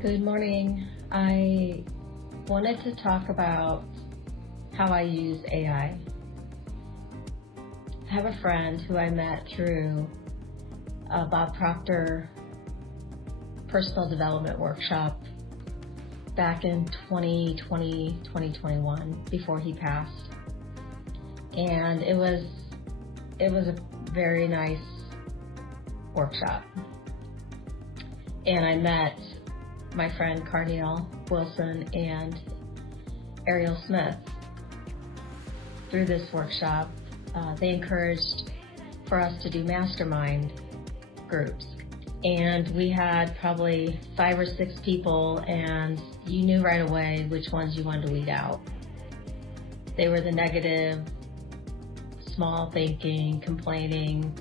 Good morning. I wanted to talk about how I use AI. I have a friend who I met through a Bob Proctor personal development workshop back in 2020, 2021, before he passed. And it was a very nice workshop. And I met my friend Carneal Wilson and Ariel Smith through this workshop. They encouraged for us to do mastermind groups. And we had probably 5 or 6 people, and you knew right away which ones you wanted to weed out. They were the negative, small thinking, complaining,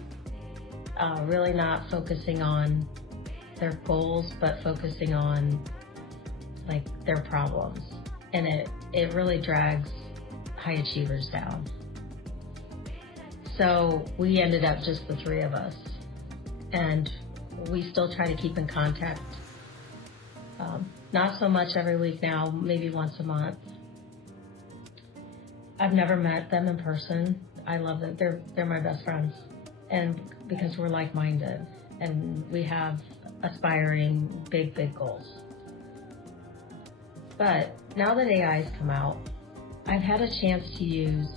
really not focusing on their goals, but focusing on like their problems. And it really drags high achievers down. So we ended up just the 3 of us, and we still try to keep in contact. Not so much every week now, maybe once a month. I've never met them in person. I love them. They're my best friends, and because we're like-minded and we have aspiring big goals. But now that AI has come out, I've had a chance to use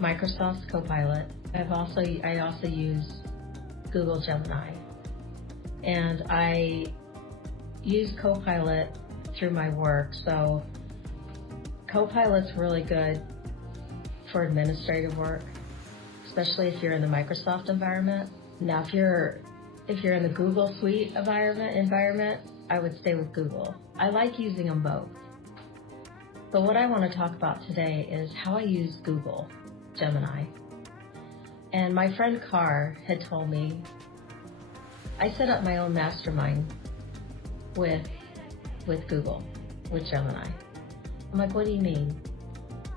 Microsoft Copilot. I also use Google Gemini, and I use Copilot through my work. So Copilot's really good for administrative work, especially if you're in the Microsoft environment. Now, if you're in the Google Suite environment, I would stay with Google. I like using them both. But what I want to talk about today is how I use Google Gemini. And my friend Carr had told me, I set up my own mastermind with Google, with Gemini. I'm like, what do you mean?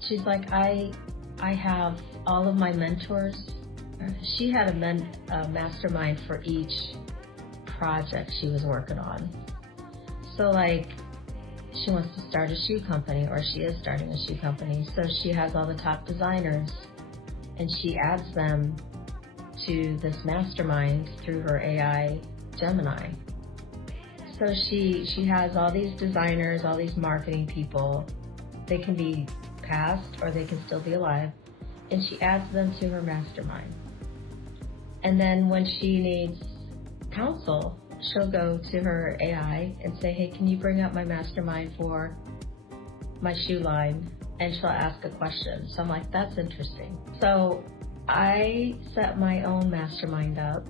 She's like, I have all of my mentors. She had a mastermind for each project she was working on. So like, she wants to start a shoe company, or she is starting a shoe company. So she has all the top designers, and she adds them to this mastermind through her AI Gemini. So she has all these designers, all these marketing people. They can be past or they can still be alive, and she adds them to her mastermind. And then when she needs counsel, she'll go to her AI and say, hey, can you bring up my mastermind for my shoe line? And she'll ask a question. So I'm like, that's interesting. So I set my own mastermind up,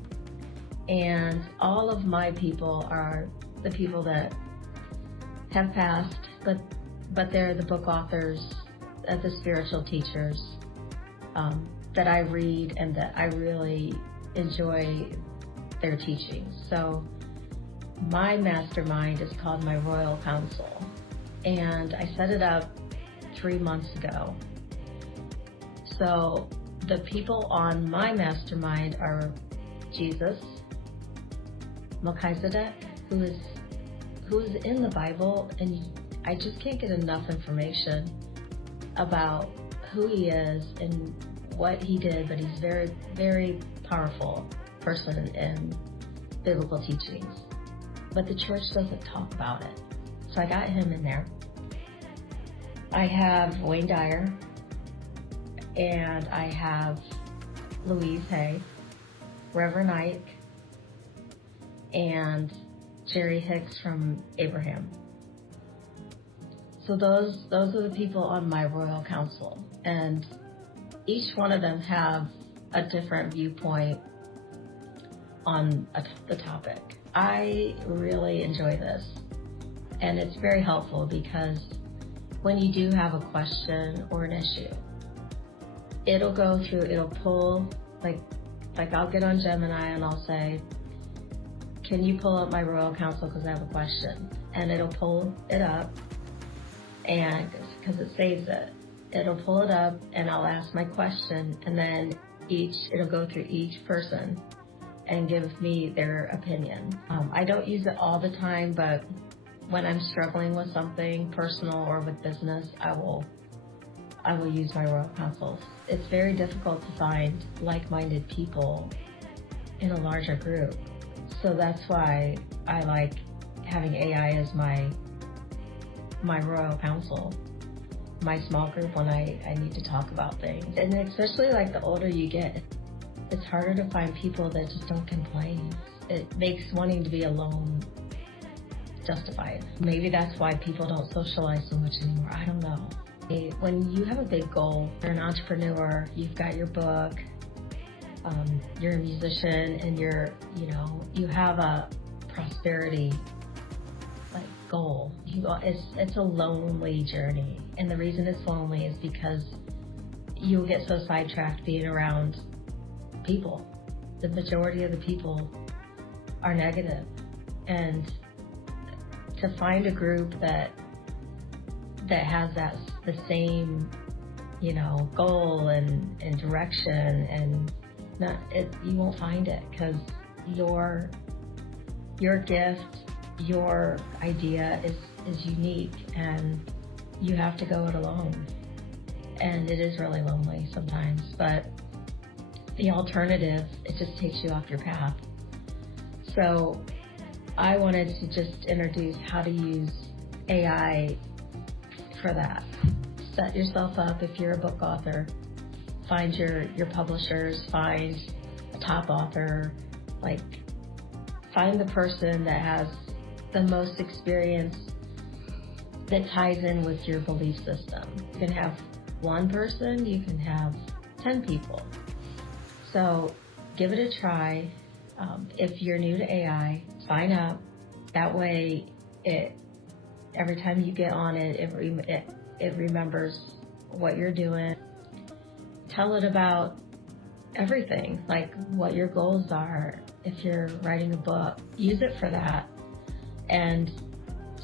and all of my people are the people that have passed, but they're the book authors, the spiritual teachers that I read and that I really enjoy their teachings. So my mastermind is called my Royal Council, and I set it up 3 months ago. So the people on my mastermind are Jesus, Melchizedek, who is in the Bible, and I just can't get enough information about who he is and what he did, but he's very, very powerful person in biblical teachings. But the church doesn't talk about it. So I got him in there. I have Wayne Dyer, and I have Louise Hay, Reverend Ike, and Jerry Hicks from Abraham. So those are the people on my Royal Council, and each one of them have a different viewpoint on the topic. I really enjoy this, and it's very helpful because when you do have a question or an issue, it'll pull, like I'll get on Gemini and I'll say, can you pull up my Royal Council because I have a question? And it'll pull it up, and because it saves it, it'll pull it up, and I'll ask my question, and then it'll go through each person and give me their opinion. I don't use it all the time, but when I'm struggling with something personal or with business, I will use my Royal Councils. It's very difficult to find like-minded people in a larger group. So that's why I like having AI as my Royal Council, my small group when I need to talk about things. And especially like the older you get, it's harder to find people that just don't complain. It makes wanting to be alone justified. Maybe that's why people don't socialize so much anymore. I don't know. When you have a big goal, you're an entrepreneur, you've got your book, you're a musician, and you have a prosperity goal. It's a lonely journey, and the reason it's lonely is because you'll get so sidetracked being around people. The majority of the people are negative, and to find a group that has the same goal and direction, and you won't find it, because your gift, your idea is unique, and you have to go it alone. And it is really lonely sometimes, but the alternative, it just takes you off your path. So I wanted to just introduce how to use AI for that. Set yourself up. If you're a book author, find your publishers, find a top author, find the person that has the most experience that ties in with your belief system. You can have one person, you can have 10 people. So give it a try. If you're new to AI, sign up. That way, every time you get on it remembers what you're doing. Tell it about everything, like what your goals are. If you're writing a book, use it for that, and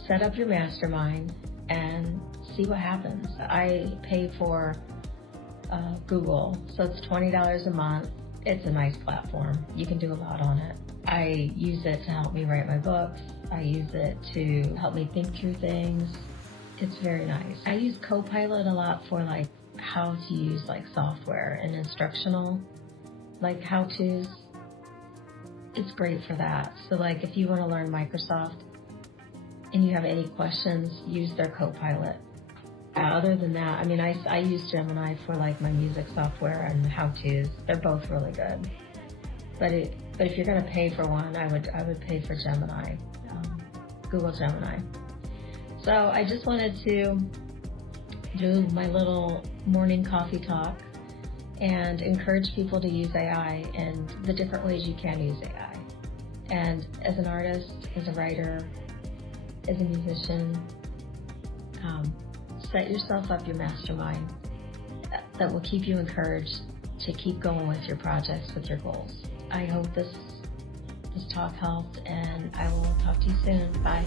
set up your mastermind and see what happens. I pay for Google, so it's $20 a month. It's a nice platform. You can do a lot on it. I use it to help me write my books. I use it to help me think through things. It's very nice. I use Copilot a lot for how to use software and instructional how-tos. It's great for that. So if you want to learn Microsoft and you have any questions, use their Copilot. Other than that, I use Gemini for my music software and how-tos. They're both really good. But if you're going to pay for one, I would pay for Gemini, Google Gemini. So I just wanted to do my little morning coffee talk and encourage people to use AI and the different ways you can use AI. And as an artist, as a writer, as a musician, set yourself up your mastermind that will keep you encouraged to keep going with your projects, with your goals. I hope this talk helped, and I will talk to you soon. Bye.